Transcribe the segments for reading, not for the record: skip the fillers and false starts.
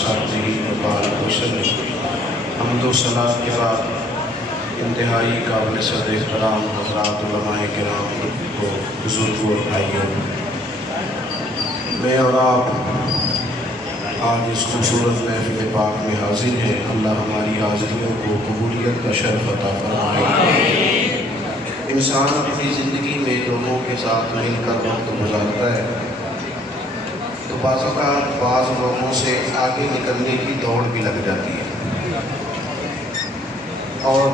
وصحبہ وبارک وسلم۔ حمد و ثنا کے بعد انتہائی قابل صدر احترام حضرات علماء کرام کو، بزرگوں اور بھائیوں، میں اور آپ آج اس خوبصورت محفل پاک میں حاضر ہیں۔ اللہ ہماری حاضریوں کو قبولیت کا شرف عطا فرمائے۔ انسان اپنی زندگی میں لوگوں کے ساتھ مل کر وقت گزارتا ہے تو بعض اوقات بعض لوگوں سے آگے نکلنے کی دوڑ بھی لگ جاتی ہے، اور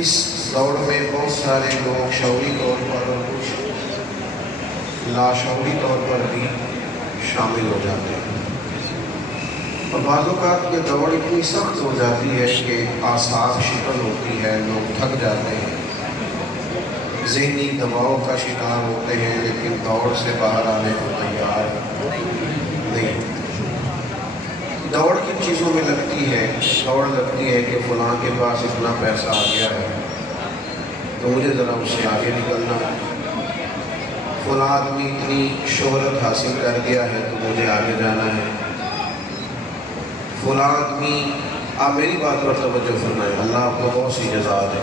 اس دوڑ میں بہت سارے لوگ شعوری طور پر اور کچھ لاشعوری طور پر بھی شامل ہو جاتے ہیں، اور بعض اوقات یہ دوڑ اتنی سخت ہو جاتی ہے کہ اعصاب شکن ہوتی ہے، لوگ تھک جاتے ہیں، ذہنی دباؤ کا شکار ہوتے ہیں، لیکن دوڑ سے باہر آنے کو تیار نہیں۔ دوڑ کن چیزوں میں لگتی ہے؟ دوڑ لگتی ہے کہ فلاں کے پاس اتنا پیسہ آ گیا ہے تو مجھے ذرا اس سے آگے نکلنا ہے، فلاں آدمی اتنی شہرت حاصل کر گیا ہے تو مجھے آگے جانا ہے، فلاں آدمی آپ میری بات پر توجہ فرمائیں، اللہ آپ کو بہت سی جزا دے۔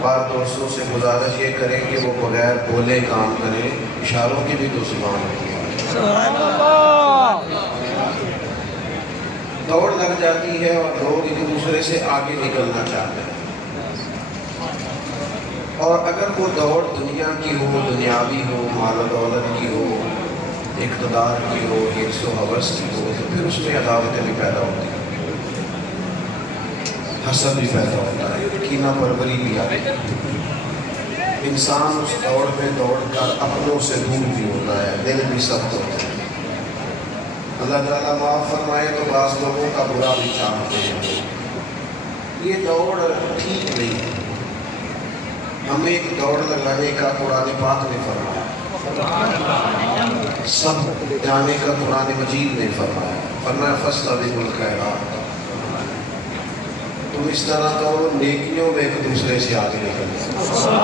بار دوستوں سے گزارش یہ کریں کہ وہ بغیر بولے کام کریں، اشاروں کی بھی تو زبان ہوتی ہے۔ سبحان اللہ۔ دوڑ لگ جاتی ہے اور لوگ ایک دوسرے سے آگے نکلنا چاہتے ہیں، اور اگر وہ دوڑ دنیا کی ہو، دنیاوی ہو، مال و دولت کی ہو، اقتدار کی ہو، حرص و حوث کی ہو، تو پھر اس میں عداوتیں بھی پیدا ہوتی ہیں، حسد بھی پیدا ہوتا ہے، کینہ پروری بھی آتی ہے، انسان اس دوڑ میں دوڑ کر اپنوں سے دور بھی ہوتا ہے، دل بھی سخت ہوتا ہے۔ اللہ تعالیٰ معاف فرمائے تو بعض لوگوں کا برا بھی چاہتے ہیں۔ یہ دوڑ ٹھیک نہیں ہے، ہمیں ایک دوڑ لگانے کا قرآن پاک نے فرمایا، سب جانے کا قرآن مجید نے فرمایا، فرمایا فاستبقوا الخیرات، تم اس طرح کرو نیکیوں میں ایک دوسرے سے آگے نکلو،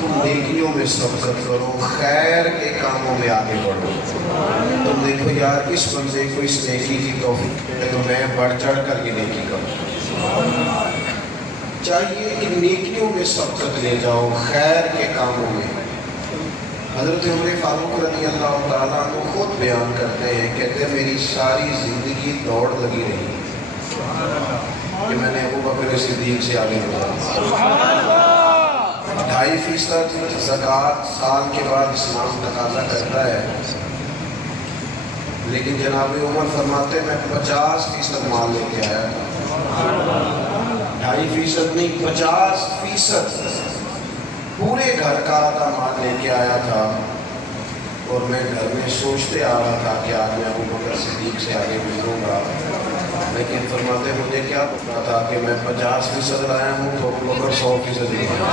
تم نیکیوں میں سبقت کرو، خیر کے کاموں میں آگے بڑھو۔ تم دیکھو یار اس بندے کو اس نیکی کی توفیق ہے تو میں بڑھ چڑھ کر یہ نیکی کروں، چاہیے کہ نیکیوں میں سبقت لے جاؤ، خیر کے کاموں میں۔ حضرت عمر فاروق رضی اللہ تعالیٰ عنہ خود بیان کرتے ہیں، کہتے ہیں میری ساری زندگی دوڑ لگی رہی کہ میں نے ابوبکر صدیق سے آگے بڑھا۔ 2.5% زکوٰۃ سال کے بعد اسلام تقاضا کرتا ہے، لیکن جناب عمر فرماتے میں 50% مال لے کے آیا تھا، 2.5% نہیں 50%، پورے گھر کا آدھا مال لے کے آیا تھا، اور میں گھر میں سوچتے آ رہا تھا کہ آج میں ابوبکر صدیق سے آگے گزروں گا، لیکن فرماتے مجھے کیا پتا تھا کہ میں 50% لایا ہوں تو ابوبکر 100% لے آیا۔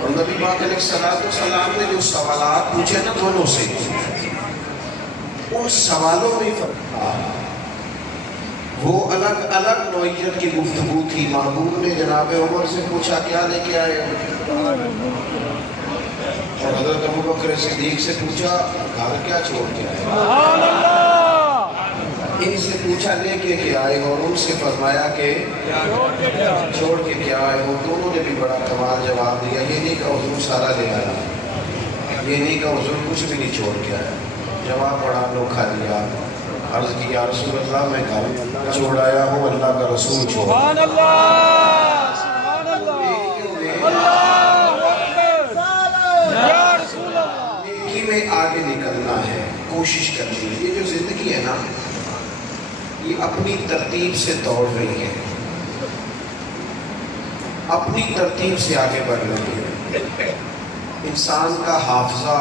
اور نبی پاک علیہ السلام نے جو سوالات پوچھے نا دونوں سے، ان سوالوں میں فرق تھا، وہ الگ الگ نوعیت کی گفتگو تھی۔ محبوب نے جناب عمر سے پوچھا کیا لے کے آئے ہو، اور حضرت ابوبکر صدیق سے پوچھا گھر کیا چھوڑ کے آئے، ان سے پوچھا لے کے کیا آئے ہو، اور ان سے فرمایا کہ چھوڑ کے کیا آئے ہو۔ دونوں نے بھی بڑا کمال جواب دیا، یہ نہیں کہ حضور سارا لے آیا، یہ نہیں کہ حضور کچھ بھی نہیں چھوڑ کے آیا، جواب بڑا انوکھا دیا، عرض کی یا رسول اللہ میں گھر چھوڑ آیا ہوں، اللہ کا رسول چھوڑ۔ سبحان اللہ، سبحان اللہ، اللہ اکبر، یا رسول اللہ۔ نیکی میں آگے نکلنا ہے، کوشش کرنی ہے۔ یہ جو زندگی ہے نا، یہ اپنی ترتیب سے دوڑ رہی ہے، اپنی ترتیب سے آگے بڑھ رہی ہے۔ انسان کا حافظہ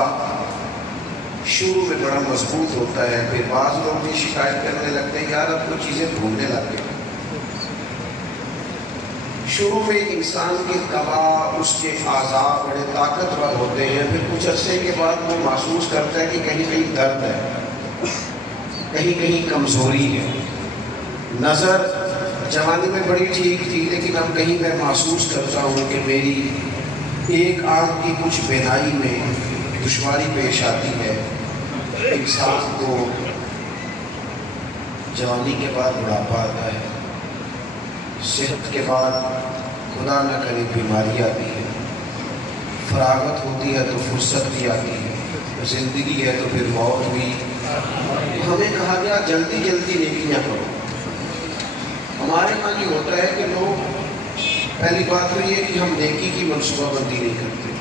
شروع میں بڑا مضبوط ہوتا ہے، پھر بعض لوگ بھی شکایت کرنے لگتے ہیں یار اب کچھ چیزیں بھولنے لگ گئے۔ شروع میں انسان کے قبا، اس کے اعضاء بڑے طاقتور ہوتے ہیں، پھر کچھ عرصے کے بعد وہ محسوس کرتا ہے کہ کہیں کہیں درد ہے، کہیں کہیں کمزوری ہے۔ نظر جوانی میں بڑی ٹھیک تھی، لیکن اب کہیں میں محسوس کرتا ہوں کہ میری ایک آنکھ کی کچھ بینائی میں دشواری پیش آتی ہے، انسان کو جوانی کے بعد بڑھاپا آتا ہے، صحت کے بعد خدا نہ کرے بیماری آتی ہے، فراغت ہوتی ہے تو فرصت بھی آتی ہے، زندگی ہے تو پھر موت بھی۔ ہمیں کہا گیا جلدی جلدی نیکیاں کرو۔ ہمارے ہاں یہ ہوتا ہے کہ لوگ، پہلی بات تو یہ کہ ہم نیکی کی منصوبہ بندی نہیں کرتے،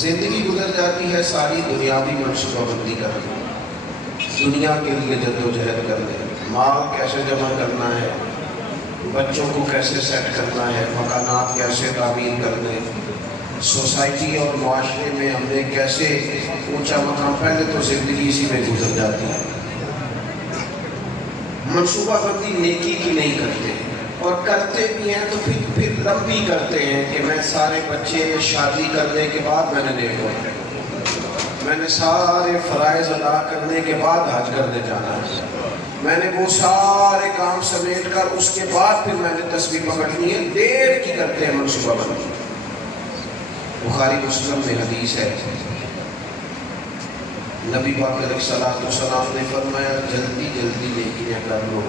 زندگی گزر جاتی ہے ساری دنیاوی منصوبہ بندی کرتے، دنیا کے لیے جدوجہد کرتے، مال کیسے جمع کرنا ہے، بچوں کو کیسے سیٹ کرنا ہے، مکانات کیسے تعمیر کرنے، سوسائٹی اور معاشرے میں ہم نے کیسے اونچا مقام، پہلے تو زندگی اسی میں گزر جاتی ہے، منصوبہ بندی نیکی کی نہیں کرتے، اور کرتے بھی ہیں تو پھر لمبی کرتے ہیں کہ میں سارے بچے شادی کرنے کے بعد میں نے دیکھا، میں نے سارے فرائض ادا کرنے کے بعد حج کرنے جانا ہے، میں نے وہ سارے کام سمیٹ کر اس کے بعد پھر میں نے تسبیح پکڑنی ہے، دیر کی کرتے ہیں منصوبہ بندی۔ بخاری مسلم میں حدیث ہے، نبی پاک علیہ السلام نے فرمایا جلدی جلدی نیکیاں کر لو،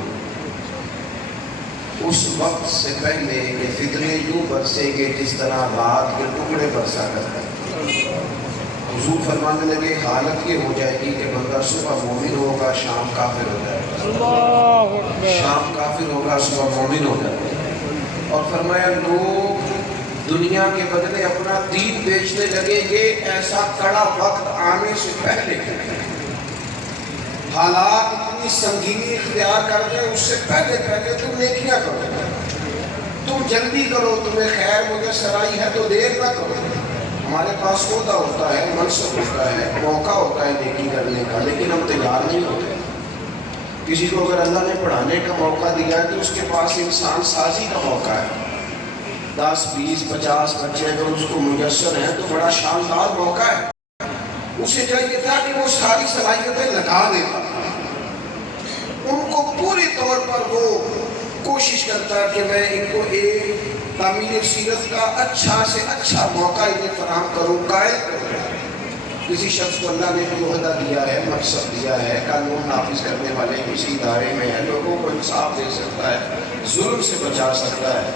اس وقت سے پہلے کہ فتنے یوں برسے کہ جس طرح رات کے ٹکڑے برسا کرتا ہے۔ حضور فرمانے لگے حالت یہ ہو جائے گی کہ بندہ صبح مومن ہوگا شام کافر ہو جائے گا، شام کافر ہوگا صبح مومن ہو جائے گا، اور فرمایا لوگ دنیا کے بدلے اپنا دین بیچنے لگیں گے، ایسا کڑا وقت آنے سے پہلے، حالات اتنی سنگینی اختیار کر دیں اس سے پہلے تم نیکیاں کرو، تم جلدی کرو، تمہیں خیر میسر آئی ہے تو دیر نہ کرو۔ ہمارے پاس عہدہ ہوتا ہے، منصب ہوتا ہے، موقع ہوتا ہے نیکی کرنے کا، لیکن ہم تیار نہیں ہوتے۔ کسی کو اگر اللہ نے پڑھانے کا موقع دیا ہے تو اس کے پاس انسان سازی کا موقع ہے، 10 20 50 بچے اگر اس کو میسر ہیں تو بڑا شاندار موقع ہے، اسے چاہیے تھا کہ وہ ساری صلاحیتیں لگا دیتا، ان کو پوری طور پر وہ کوشش کرتا ہے کہ میں ان کو ایک تعمیر سیرت کا اچھا سے اچھا موقع انہیں فراہم کروں، قائل کروں۔ کسی شخص کو اللہ نے جو عہدہ دیا ہے، مقصد دیا ہے، قانون نافذ کرنے والے کسی ادارے میں ہے، لوگوں کو انصاف دے سکتا ہے، ظلم سے بچا سکتا ہے،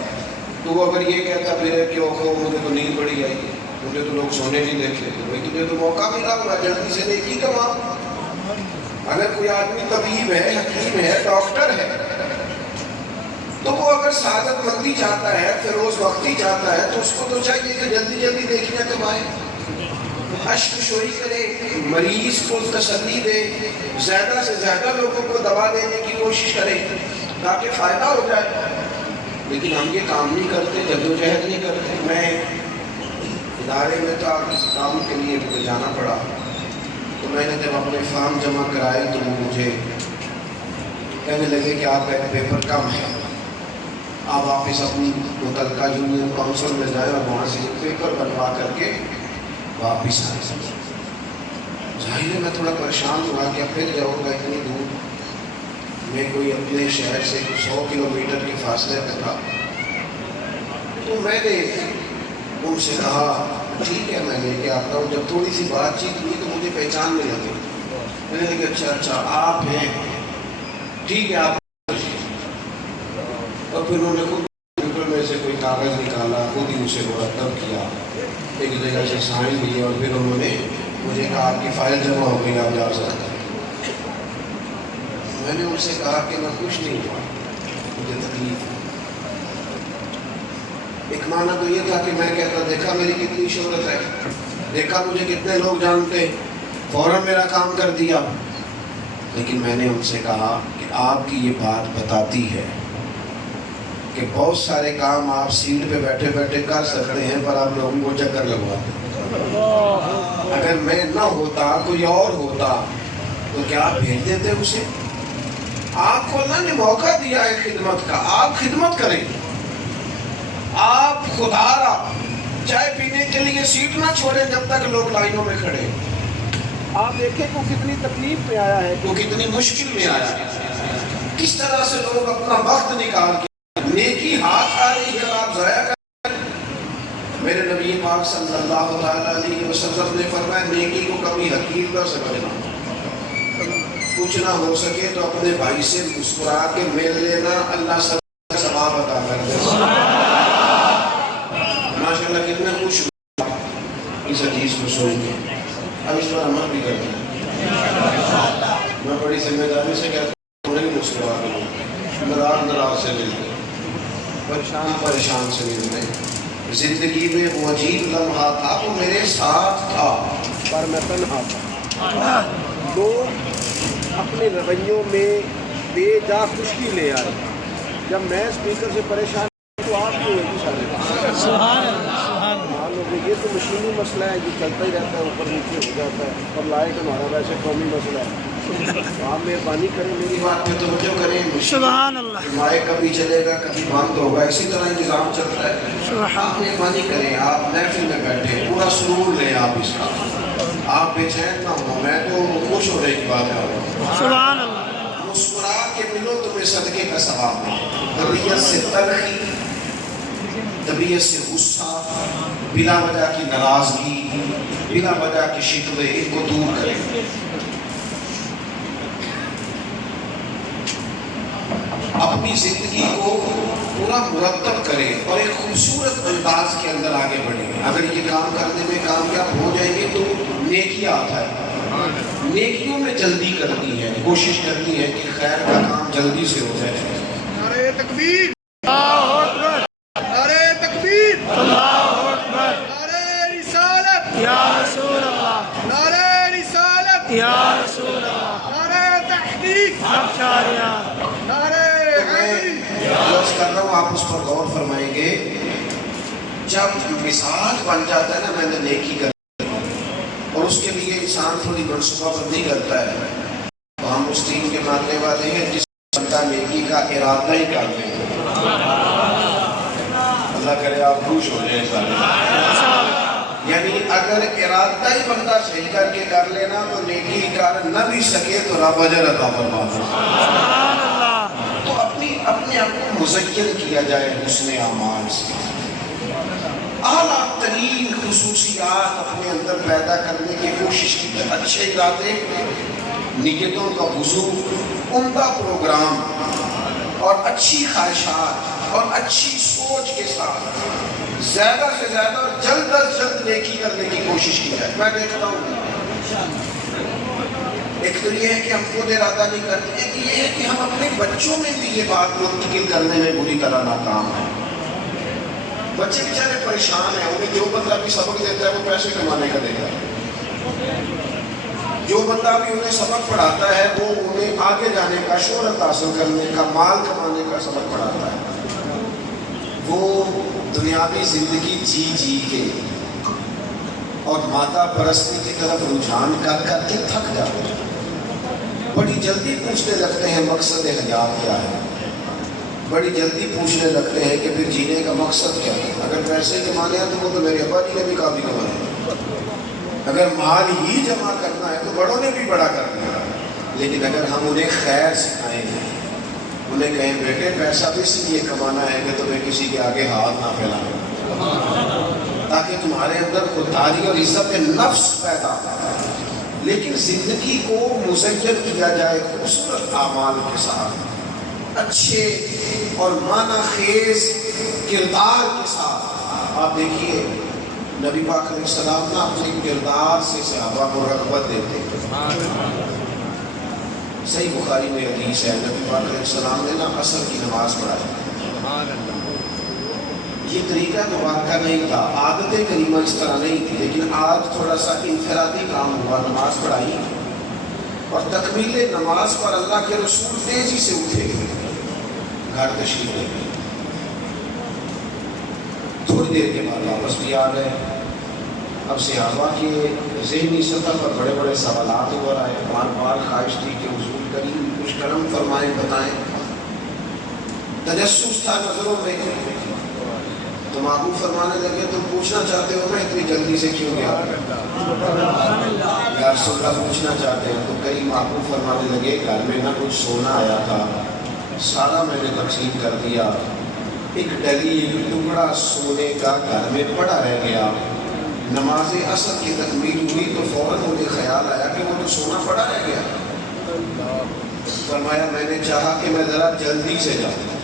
تو وہ اگر یہ کہتا پھر ہے کہ اوہو مجھے تو نیند پڑی آئی، مجھے تو لوگ سونے نہیں دیتے، تو بھائی تجھے تو موقع ملا ہوا، جلدی سے نیکی کما۔ اگر کوئی آدمی طبیب ہے، حکیم ہے، ڈاکٹر ہے، تو وہ اگر سعادت مندی چاہتا ہے، فیروز وقتی چاہتا ہے، تو اس کو تو چاہیے کہ جلدی جلدی نیکیاں کمائے، اشک شوئی کرے، مریض کو تسلی دے، زیادہ سے زیادہ لوگوں کو دوا دینے کی کوشش کرے تاکہ فائدہ ہو جائے، لیکن ہم یہ کام نہیں کرتے، جدوجہد نہیں کرتے۔ میں ادارے میں تھا، اس کام کے لیے مجھے جانا پڑا، تو میں نے جب اپنے فارم جمع کرائے تو وہ مجھے کہنے لگے کہ آپ کا ایک پیپر کم ہے، آپ واپس اپنی متعلقہ یونین کونسل میں جائیں اور وہاں سے پیپر بنوا کر کے واپس آئیں۔ ظاہر ہے میں تھوڑا پریشان ہوا کہ اب پھر جاؤں گا اتنی دور، میں کوئی اپنے شہر سے 100 کلومیٹر کے فاصلے پہ تھا، تو میں نے ان سے کہا ٹھیک ہے میں لے کے آتا ہوں۔ جب تھوڑی سی بات چیت ہوئی تو مجھے پہچاننے لگے، میں نے کہا اچھا آپ ہیں، ٹھیک ہے آپ، اور پھر انہوں نے خود پیپر میں سے کوئی کاغذ نکالا، خود ہی اسے مرتب کیا، ایک جگہ سے سائن لیے، اور پھر انہوں نے مجھے کہا آپ کی فائل جمع ہو گئی، آپ جا سکتے ہیں۔ میں نے ان سے کہا کہ میں خوش نہیں ہوا، مجھے تکلیف ہے۔ ایک معنی تو یہ تھا کہ میں کہتا دیکھا میری کتنی شہرت ہے، دیکھا مجھے کتنے لوگ جانتے، فوراً میرا کام کر دیا، لیکن میں نے ان سے کہا کہ آپ کی یہ بات بتاتی ہے کہ بہت سارے کام آپ سیٹ پہ بیٹھے بیٹھے کر سکتے ہیں، پر آپ لوگوں کو چکر لگواتے ہیں۔ اگر میں نہ ہوتا، کوئی اور ہوتا، تو کیا آپ بھیج دیتے اسے؟ آپ کو اللہ نے موقع دیا ہے خدمت کا، آپ خدمت کریں، آپ خدا را چائے پینے کے لیے سیٹ نہ چھوڑیں جب تک لوگ لائنوں میں کھڑے۔ آپ دیکھیں وہ کتنی تکلیف میں آیا ہے، وہ کتنی مشکل میں آیا ہے، کس طرح سے لوگ اپنا وقت نکال کے، نیکی ہاتھ آ رہی ہے آپ ضائع کر۔ میرے نبی پاک صلی اللہ تعالیٰ علیہ وسلم نے فرمایا نیکی کو کبھی حقیر نہ سمجھنا، کچھ نہ ہو سکے تو اپنے بھائی سے مسکرا کے مل لینا، اللہ سب کا ثواب عطا کر دے۔ ماشاءاللہ کتنے خوش اس حدیث کو سن کے، اب اس پر عمل بھی کرتے ہیں۔ میں بڑی ذمہ داری سے کہتا ہوں انہیں مسکرا کے ناراض سے ملتے، پریشان سے ملتے۔ زندگی میں وہ عجیب لمحہ تھا، وہ میرے ساتھ تھا پر میں تنہا تھا۔ لوگ اپنے رویوں میں بے جا خشکی لے آئے، جب میں اسپیکر سے پریشان تو آپ کیوں ہوگی سارے؟ سبحان اللہ، سبحان اللہ۔ مان لو یہ تو مشینی مسئلہ ہے جو چلتا ہی رہتا ہے، اوپر نیچے ہو جاتا ہے، اور لائٹ ہمارا ویسے قومی مسئلہ ہے۔ آپ مہربانی کریں میری بات پہ توجہ کریں۔ سبحان اللہ۔ مائک کبھی چلے گا کبھی بند ہوگا، اسی طرح انتظام چلتا ہے۔ آپ مہربانی کریں، آپ محفل میں بیٹھے پورا سرور لیں آپ اس کا، آپ بے چین نہ ہو، میں تو خوش ہونے کی بات کر رہا ہوں۔ سبحان اللہ۔ مسکرا کے ملو تمہیں صدقے کا ثواب ہے۔ طبیعت سے تلخی، طبیعت سے غصہ، بلا وجہ کی ناراضگی، بلا وجہ کے شکوے، ان کو دور کریں۔ اپنی زندگی کو پورا مرتب کریں اور ایک خوبصورت انداز کے اندر آگے بڑھیں۔ اگر یہ کام کرنے میں کامیاب ہو جائیں گے تو نیکی آتا ہے، نیکیوں میں جلدی کرتی ہے، کوشش کرتی ہے کہ خیر کا کام جلدی سے ہو جائے۔ نعرہ تکبیر، اللہ اکبر، نعرہ تکبیر، اللہ اکبر، نعرہ رسالت، یا رسول اللہ، نعرہ رسالت، یا رسول اللہ، نعرہ تحقیق، ابشاریہ۔ نعرہ کلوز کر رہا ہوں، آپ اس پر غور فرمائیں گے۔ جب مثال بن جاتا ہے نا میں نے نیکی کر اور اس کے لیے انسان تھوڑی منصوبہ بندی کرتا ہے، تو ہم اس دین کے ماننے والے ہیں جس بندہ نیکی کا ارادہ ہی کر لیں۔ اللہ کرے آپ خوش ہو جائیں سارے۔ یعنی اگر ارادہ ہی بندہ صحیح کر کے کر لینا تو نیکی کر نہ بھی سکے تو رب اجر عطا فرماتا ہے۔ تو اپنے آپ کو مزین کیا جائے حسن اعمال سے، اعلیٰ ترین خصوصیات اپنے اندر پیدا کرنے کی کوشش کی جائے۔ اچھے ارادے، نیتوں کا وضوح، عمدہ پروگرام اور اچھی خواہشات اور اچھی سوچ کے ساتھ زیادہ سے زیادہ اور جلد از جلد نیکی کرنے کی کوشش کی جائے۔ میں دیکھتا ہوں ایک تو یہ ہے کہ ہم خود ارادہ نہیں کرتے، ایک یہ ہے کہ ہم اپنے بچوں میں بھی یہ بات منتقل کرنے میں بری طرح ناکام ہیں۔ بچے بیچارے پریشان ہیں، انہیں جو بندہ بھی سبق دیتا ہے وہ پیسے کمانے کا دیتا ہے، جو بندہ بھی انہیں سبق پڑھاتا ہے وہ انہیں آگے جانے کا، شہرت حاصل کرنے کا، مال کمانے کا سبق پڑھاتا ہے۔ وہ دنیاوی زندگی جی کے اور مادہ پرستی کی طرف رجحان کر کر کے تھک جاتے ہیں، بڑی جلدی پوچھنے لگتے ہیں مقصد حیات کیا ہے، بڑی جلدی پوچھنے لگتے ہیں کہ پھر جینے کا مقصد کیا ہے۔ اگر پیسے کمانے ہیں تو وہ تو میرے ابا جی نے بھی کافی کمانے، اگر مال ہی جمع کرنا ہے تو بڑوں نے بھی بڑا کرنا ہے۔ لیکن اگر ہم انہیں خیر سکھائیں، انہیں کہیں بیٹے پیسہ بھی اس لیے کمانا ہے کہ تمہیں کسی کے آگے ہاتھ نہ پھیلانا، تاکہ تمہارے اندر خودداری اور عزت نفس پیدا ہو، لیکن زندگی کو مزین کیا جائے خوبصورت اعمال کے ساتھ، اچھے اور معنی خیز کردار کے ساتھ۔ آپ دیکھیے نبی پاک علیہ السلام نے اپنے کردار سے صحابہ کو رغبت دیتے ہیں۔ صحیح بخاری میں حدیث ہے، نبی پاک علیہ السلام نے نا عصر کی نماز پڑھائی۔ یہ طریقہ مبارکہ نہیں تھا، عادت کریمہ اس طرح نہیں تھی، لیکن آج تھوڑا سا انفرادی کام ہوا، نماز پڑھائی اور تکمیل نماز پر اللہ کے رسول تیزی سے اٹھے گھر تشریف لے گئے، تھوڑی دیر کے بعد واپس بھی آ گئے۔ اب صحابہ کے ذہنی سطح پر بڑے بڑے سوالات ہو رہے ہیں، بار بار خواہش تھی کہ حضور کریم کچھ کرم فرمائیں، بتائیں، تجسس تھا نظروں میں۔ تو معقول فرمانے لگے تم پوچھنا چاہتے ہو نا اتنی جلدی سے کیوں گیا؟ یا رسول اللہ پوچھنا چاہتے ہیں؟ تو کئی معقول فرمانے لگے گھر میں نہ کچھ سونا آیا تھا، سارا میں نے تقسیم کر دیا، ایک ڈلی ایک ٹکڑا سونے کا گھر میں پڑا رہ گیا. نماز عصر کی تکمیل ہوئی تو فوراً مجھے خیال آیا کہ وہ تو سونا پڑا رہ گیا. فرمایا میں نے چاہا کہ میں ذرا جلدی سے جاؤں.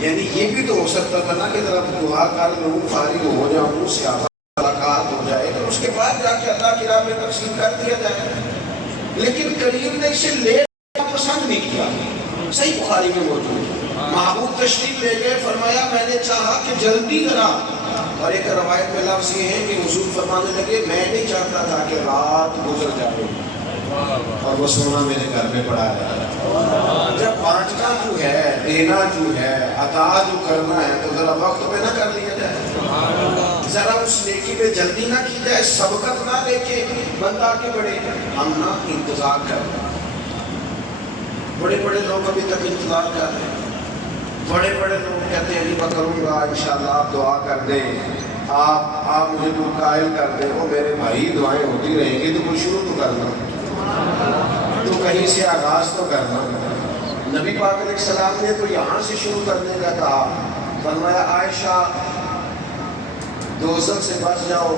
یعنی یہ بھی تو ہو سکتا تھا نا کہ ذرا دعا کر لوں, فارغ ہو جاؤں, صحابہ ملاقات ہو جائے تو اس کے بعد جا کے اللہ کی راہ میں تقسیم کر دیا جائے. لیکن کریم نے اسے لیٹ پسند نہیں کیا. صحیح بخاری میں موجود ہے. محبوب تشریف لے گئے, فرمایا میں نے چاہا کہ جلدی ذرا. اور ایک روایت میں لفظ یہ ہے کہ حضور فرمانے لگے میں نہیں چاہتا تھا کہ رات گزر جائے اور وہ سونا میرے گھر میں پڑا ہے. جب بانٹنا جو ہے, دینا جو ہے, عطا جو کرنا ہے تو ذرا وقت میں نہ کر لیا جائے, ذرا اس نیکی میں جلدی نہ کی جائے, سبقت نہ لے کے بندہ کے بڑے ہم نہ انتظار کر. بڑے بڑے لوگ ابھی تک انتظار کر رہے ہیں. بڑے بڑے لوگ کہتے ہیں میں کروں گا انشاءاللہ, آپ دعا کر دیں, آپ مجھے تو قائل کر دیں. وہ میرے بھائی دعائیں ہوتی رہیں گی تو کچھ شروع تو کرنا, تو کہیں سے آغاز تو کرنا. نبی پاک علیہ السلام نے تو یہاں سے شروع کرنے کا کہا. فرمایا عائشہ دوزخ سے بچ جاؤ,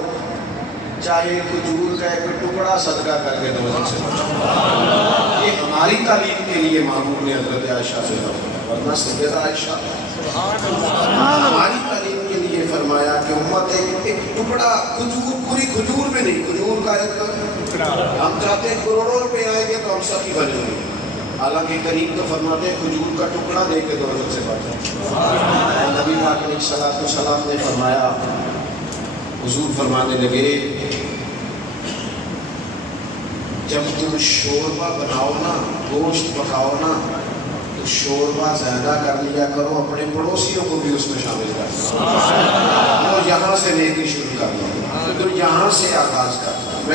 چاہے کھجور کا ایک ٹکڑا صدقہ کر کے دوزخ سے بچاؤ. یہ ہماری تعلیم کے لیے محبوب نے حضرت عائشہ سے کہا, ورنہ سیدہ عائشہ ہماری تعلیم کے لیے فرمایا کہ امت ایک ٹکڑا کھجور, پوری کھجور میں نہیں, کھجور کا ایک ہم چاہتے ہیں کروڑوں روپے آئیں گے تو ہم سب کی بنے گے. حالانکہ کریم تو فرماتے ہیں کھجور کا ٹکڑا دے کے دوزخ سے بچاؤ. نبی پاک علیہ السلام نے فرمایا, حضور فرمانے لگے جب تم شوربہ بناؤ نا, گوشت پکاؤ نا, تو شوربہ زیادہ کر لیا کرو, اپنے پڑوسیوں کو بھی اس میں شامل کر دو. تو یہاں سے نیکی شروع کر دو, تو یہاں سے آغاز کر دو.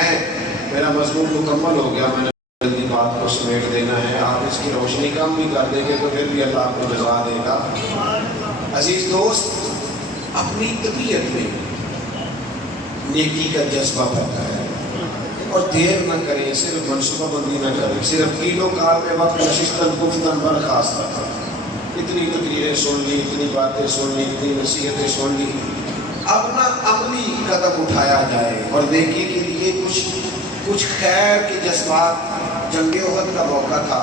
میرا مضمون مکمل ہو گیا, میں نے جلدی بات کو سمیٹ دینا ہے. آپ اس کی روشنی کم بھی کر دیں گے تو پھر بھی اللہ آپ کو جزا دے گا. عزیز دوست, اپنی طبیعت میں نیکی کا جذبہ پیدا ہے, اور دیر نہ کریں, صرف منصوبہ بندی نہ کریں, صرف کیلو کال میں وقت نشستن گفتن برخاست تھا. اتنی تقریریں سن لی, اتنی باتیں سن لی, اتنی نصیحتیں سن لی. اب نہ عملی قدم اٹھایا جائے اور نیکی کے لیے کچھ خیر کے جذبات. جنگ احد کا موقع تھا,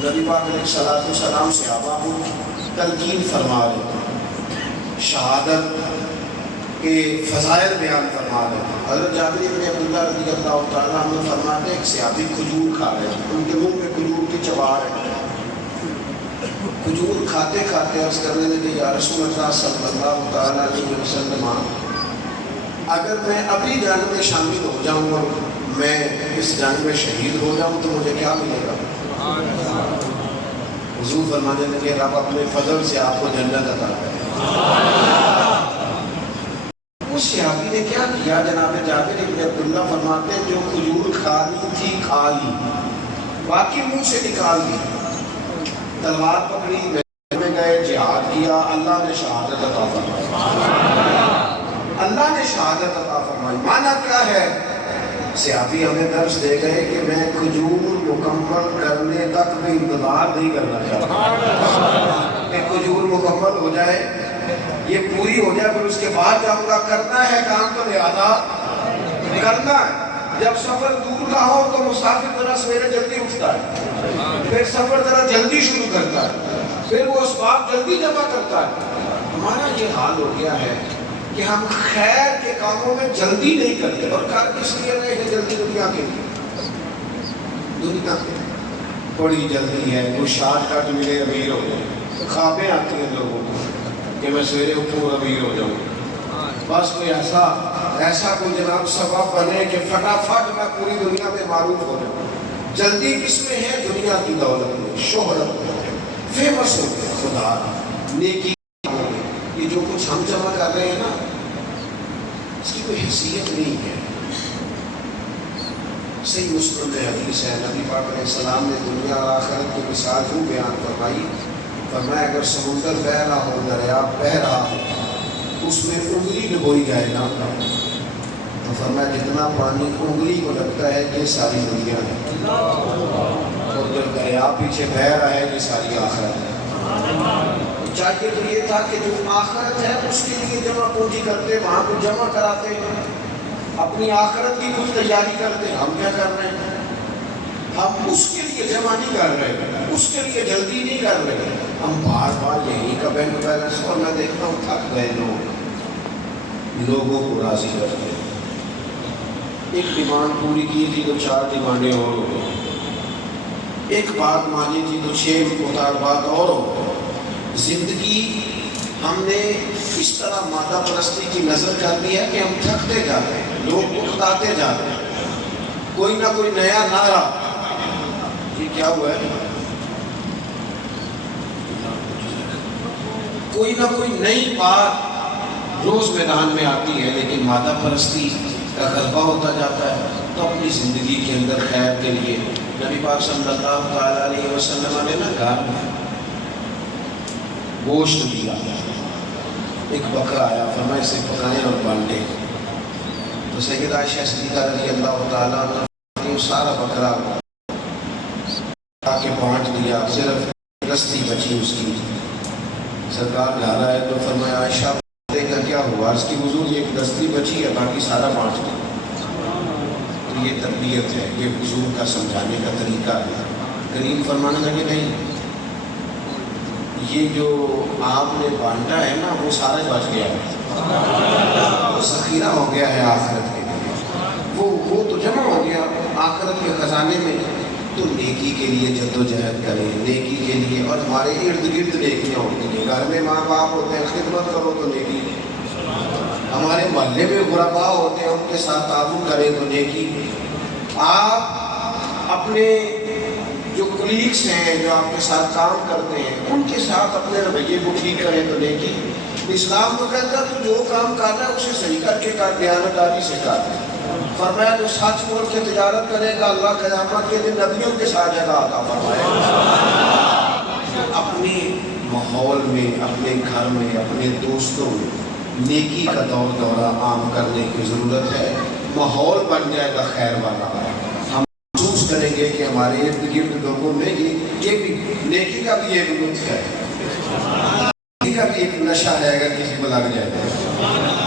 نبی پاک علیہ السلام صحابہ کو تلقین فرما رہے تھے, شہادت کے فضائل بیان فرما رہے تھے. حضرت جابر بن عبداللہ رضی اللہ تعالیٰ عنہ فرماتے ہیں ایک صحابی کھجور کھا رہے ہیں, ان کے منہ میں کھجور کی چباہٹ ہے. کھجور کھاتے کھاتے عرض کرنے لگے یا رسول اللہ صلی اللہ تعالیٰ علیہ وسلم, اگر میں ابھی جنگ میں شامل ہو جاؤں اور میں اس جنگ میں شہید ہو جاؤں تو مجھے کیا ملے گا؟ حضور فرمانے لگے رب اپنے فضل سے آپ کو جنت عطا کرے. اس صحابی نے کیا کیا؟ جناب جابر بن عبداللہ فرماتے ہیں جو کھجور کھانی تھی کھا لی, باقی منہ سے نکال دی. تلوار پکڑی, میں گئے, جہاد کیا, اللہ نے شہادت عطا فرمائی. اللہ نے شہادت عطا فرمائی. معنی کیا ہے؟ صحابی ہمیں درس دے گئے کہ میں کھجور مکمل کرنے تک بھی انتظار نہیں کرنا چاہتا کہ کھجور مکمل ہو جائے, یہ پوری ہو جائے, پھر اس کے بعد جاؤں گا. کرنا ہے کام تو لہذا کرنا ہے. جب سفر دور کا ہو تو مسافر ذرا سویرے جلدی اٹھتا ہے, پھر سفر ذرا جلدی شروع کرتا ہے, پھر وہ اسباب جلدی جمع کرتا ہے. ہمارا یہ حال ہو گیا ہے کہ ہم خیر کے کاموں میں جلدی نہیں کرتے. اور کر کس لیے رہے ہیں جلدی؟ دنیا کے لیے. دنیا کے لیے بڑی جلدی ہے, کوئی شارٹ کٹ ملے امیر ہو جائے. خوابیں آتی ہیں لوگوں کو کہ میں سویرے اٹھوں امیر ہو جاؤں, بس کوئی ایسا کوئی جناب سبب بنے کہ فٹافٹ میں پوری دنیا میں معروف ہو جاؤں. جلدی کس میں ہے؟ دنیا کی دولت میں, شہرت میں, فیمس ہو گئے. خدا نیکی یہ جو کچھ ہم جمع کر رہے ہیں نا, اس کی کوئی حیثیت نہیں ہے. صحیح مسلم میں حدیث ہے, نبی پاک علیہ السلام نے دنیا اور آخرت کی مثال یوں بیان فرمائی. فرمایا اگر سمندر بہ رہا ہو, دریا بہ رہا ہو, اس میں انگلی ڈبوئی جائے نا, تو فرمایا جتنا پانی انگلی کو لگتا ہے یہ ساری دنیا ہے. اور توجہ کرے. آپ پیچھے بہ رہے ہیں، یہ ساری آخرت ہے. چاہیے تو یہ تھا کہ جو آخرت ہے اس کے لیے جمع پونجی کرتے، وہاں کو جمع کراتے، اپنی آخرت کی کچھ تیاری کرتے. ہم کیا کر رہے ہیں؟ ہم اس کے لیے جمع نہیں کر رہے، اس کے لیے جلدی نہیں کر رہے. ہم بار بار یہی کا بینک بیلنس، اور میں دیکھتا ہوں تھک گئے لوگوں کو راضی کرتے. ایک ڈیمانڈ پوری کی تھی تو 4 ڈیمانڈیں اور ہو گئی. ایک بات مانی تھی تو 6 مطالبات اور ہو گئے. زندگی ہم نے اس طرح مادہ پرستی کی نظر کر دی ہے کہ ہم تھکتے جاتے ہیں، لوگ اکتاتے جاتے ہیں. کوئی نہ کوئی نیا نعرہ، یہ کیا ہوا ہے؟ کوئی نہ کوئی نئی بات روز میدان میں آتی ہے، لیکن مادہ پرستی کا غلبہ ہوتا جاتا ہے. تو اپنی زندگی کے اندر خیر کے لیے نبی پاک صلی اللہ تعالیٰ علیہ وسلم نے نا گھر گوشت دیا. ایک بکرا آیا، فرمایا اسے پکائیں اور بانٹے. تو سیدہ عائشہ صدیقہ رضی اللہ تعالیٰ عنہ نے سارا بکرا کے بانٹ دیا، صرف دستی بچی اس کی. سرکار گھر آئے تو فرمایا عائشہ کا کیا ہوا؟ اس کی حضور یہ ایک دستی بچی ہے، باقی سارا بانٹ دیا. تو یہ تربیت ہے، یہ حضور کا سمجھانے کا طریقہ ہے. کریم فرمانے لگے نہیں، یہ جو آپ نے بانٹا ہے نا وہ سارا بچ گیا ہے، وہ ذخیرہ ہو گیا ہے آخرت کے لیے. وہ تو جمع ہو گیا آخرت کے خزانے میں. تو نیکی کے لیے جدوجہد کریں، نیکی کے لیے. اور ہمارے ارد گرد نیکیاں ہوتی ہیں. گھر میں ماں باپ ہوتے ہیں، خدمت کرو تو نیکی. ہمارے محلے میں غربا ہوتے ہیں، ان کے ساتھ تعاون کریں تو نیکی. آپ اپنے جو کولیگس ہیں، جو آپ کے ساتھ کام کرتے ہیں، ان کے ساتھ اپنے رویے کو ٹھیک کریں تو نیکی. اسلام تو کہتا ہے تو جو کام کرنا ہے اسے صحیح کر کے کر، دیانتداری سے کر. فرمایا جو سچ بول کے تجارت کرے گا اللہ قیامت کے دن نبیوں کے ساتھ جگہ عطا فرمائے گا. اپنے ماحول میں، اپنے گھر میں، اپنے دوستوں میں نیکی کا دور دورہ عام کرنے کی ضرورت ہے. ماحول بن جائے گا خیر والا. ہم محسوس کریں گے کہ ہمارے ارد گرد لوگوں میں یہ بھی نیکی کا بھی ایک لطف ہے، نیکی کا بھی ایک نشہ ہے. اگر کسی کو لگ جائے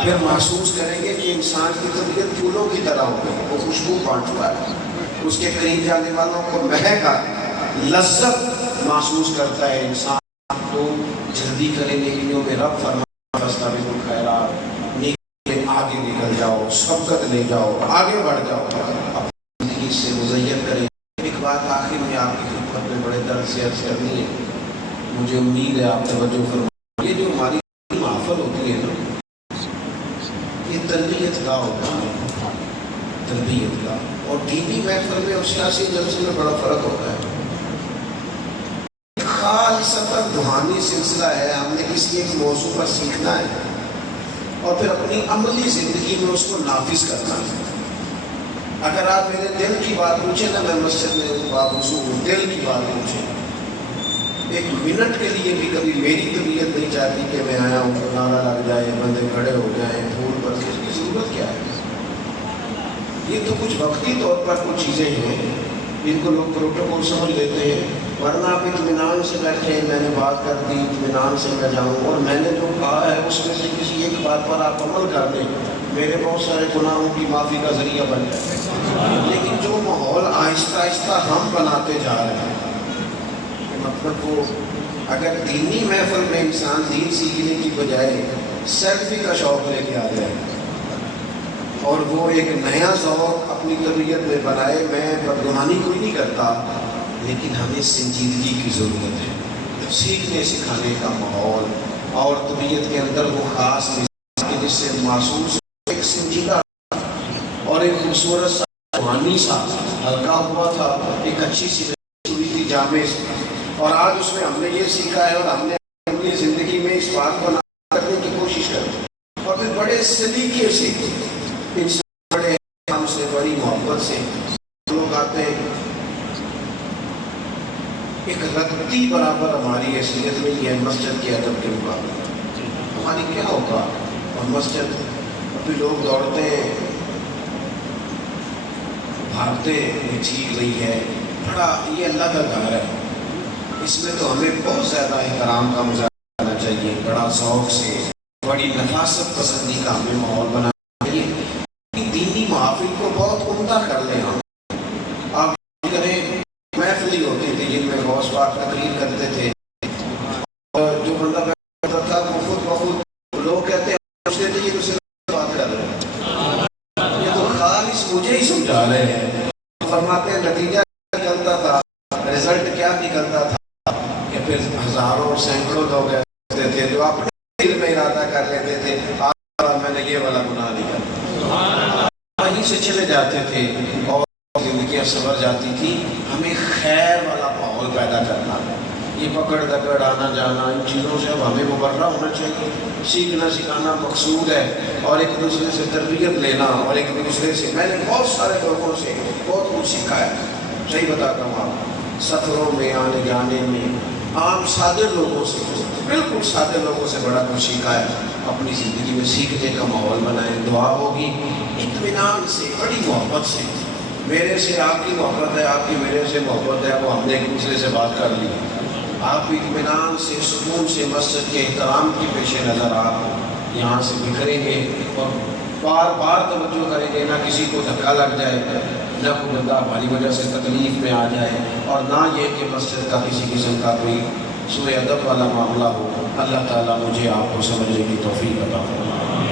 پھر محسوس کریں گے کہ انسان کی طبیعت پھولوں کی طرح ہو گئی. وہ خوشبو بانٹتا ہے، اس کے قریب جانے والوں کو مہک لذت محسوس کرتا ہے. انسان تو جلدی کرے نیکیوں میں. رب فرماتا ہے فاستبقوا الخیرات، نیکی میں آگے نکل جاؤ، سبقت لے جاؤ، آگے بڑھ جاؤ، اپنی زندگی سے مزین کریں. ایک بات آخر میں آپ کی خدمت میں بڑے درد سے عرض کرنی ہے، مجھے امید ہے آپ توجہ فرمائیں. یہ جو ہماری محفل ہوتی ہے نا، یہ تربیت کا ہوتا ہے. تربیت کا اور دینی محفل میں اور سیاسی جلسے میں بڑا فرق ہوتا ہے. خالصتاً روحانی سلسلہ ہے. ہم نے کسی ایک موضوع پر سیکھنا ہے اور پھر اپنی عملی زندگی میں اس کو نافذ کرنا ہے. اگر آپ میرے دل کی بات پوچھیں نا، میں مسجد میں دل کی بات پوچھیں، ایک منٹ کے لیے بھی کبھی میری طبیعت نہیں چاہتی کہ میں آیا ہوں نعرہ لگ جائے، بندے کھڑے ہو جائیں، پھول پر. اس کی ضرورت کیا ہے؟ یہ تو کچھ وقتی طور پر کچھ چیزیں ہیں جن کو لوگ پروٹوکول سمجھ لیتے ہیں. ورنہ آپ اطمینان سے بیٹھے، میں نے بات کر دی، اطمینان سے میں جاؤں اور میں نے جو کہا ہے اس میں سے کسی ایک بات پر آپ عمل کر دیں، میرے بہت سارے گناہوں کی معافی کا ذریعہ بن جائے. لیکن جو ماحول آہستہ آہستہ ہم بناتے جا رہے ہیں، مطلب وہ اگر دینی محفل میں انسان دین سیکھنے کی بجائے سیلفی کا شوق لے کے آ جائے اور وہ ایک نیا ذوق اپنی طبیعت میں بنائے. میں بدگمانی کوئی نہیں کرتا، لیکن ہمیں سنجیدگی کی ضرورت ہے. سیکھنے سکھانے کا ماحول اور طبیعت کے اندر وہ خاص جس سے محسوس ایک سنجیدہ اور ایک خوبصورت سا روحانی سا ہلکا ہوا تھا، ایک اچھی سی ہوئی تھی جامع سے. اور آج اس میں ہم نے یہ سیکھا ہے اور ہم نے اپنی زندگی میں اس بات کو کرنے کی کوشش کریں. اور پھر بڑے سلیقے سے انسان، بڑے احترام سے، بڑی محبت سے لوگ آتے ہیں. ایک رتی برابر ہماری حیثیت میں یہ مسجد کے ادب کے مقابلے ہماری کیا ہوگا. اور مسجد ابھی لوگ دوڑتے ہیں، بھاگتے یہ ٹھیک نہیں ہے. بڑا یہ اللہ کا گھر ہے، اس میں تو ہمیں بہت زیادہ احترام کا مظاہرہ کرنا چاہیے، بڑا ذوق سے، بڑی نفاست پسندی کا ہمیں ماحول بنانا چاہیے، دینی محافل کو بہت عمدہ کر لیں ہم۔ آپ کریں محفلی ہوتی تھی جن میں غوث پاک تقریر کرتے تھے، اور جو بندہ کرتا تھا وہ خود بخود لوگ کہتے ہیں پوچھتے تھے یہ تو صرف بات کر رہے ہیں، یہ تو خالص مجھے ہی سمجھا رہے ہیں۔ فرماتے ہیں نتیجہ نکلتا تھا، رزلٹ کیا نکلتا تھا کہ پھر ہزاروں اور سینکڑوں لوگ ایسے تھے جو اپنے دل میں ارادہ کر لیتے تھے آج میں نے یہ والا گناہ نہیں کرنا، وہیں سے چلے جاتے تھے اور زندگیاں سنور جاتی تھی۔ ہمیں خیر والا ماحول پیدا کرنا، یہ پکڑ دکڑ آنا جانا ان چیزوں سے اب ہمیں مبرہ ہونا چاہیے۔ سیکھنا سکھانا مقصود ہے، اور ایک دوسرے سے تربیت لینا، اور ایک دوسرے سے میں نے بہت سارے لوگوں سے بہت کچھ سیکھا ہے، صحیح بتاتا ہوں آپ، سفروں میں آنے جانے میں عام سادے لوگوں سے، بالکل سادے لوگوں سے بڑا کچھ سیکھا ہے۔ اپنی زندگی میں سیکھنے کا ماحول بنائیں، دعا ہوگی اطمینان سے، بڑی محبت سے، میرے سے آپ کی محبت ہے، آپ کی میرے سے محبت ہے، وہ ہم نے ایک دوسرے سے بات کر لی، آپ اطمینان سے سکون سے مسجد کے احترام کے پیش نظر آپ یہاں سے بکھریں گے اور بار بار توجہ کریں گے، نہ کسی کو دھکا لگ جائے، نہ کوئی بندہ ہماری وجہ سے تکلیف میں آ جائے، اور نہ یہ کہ مسجد کا کسی قسم کا کوئی سوء ادب والا معاملہ ہو۔ اللہ تعالیٰ مجھے آپ کو سمجھنے کی توفیق عطا فرمائے۔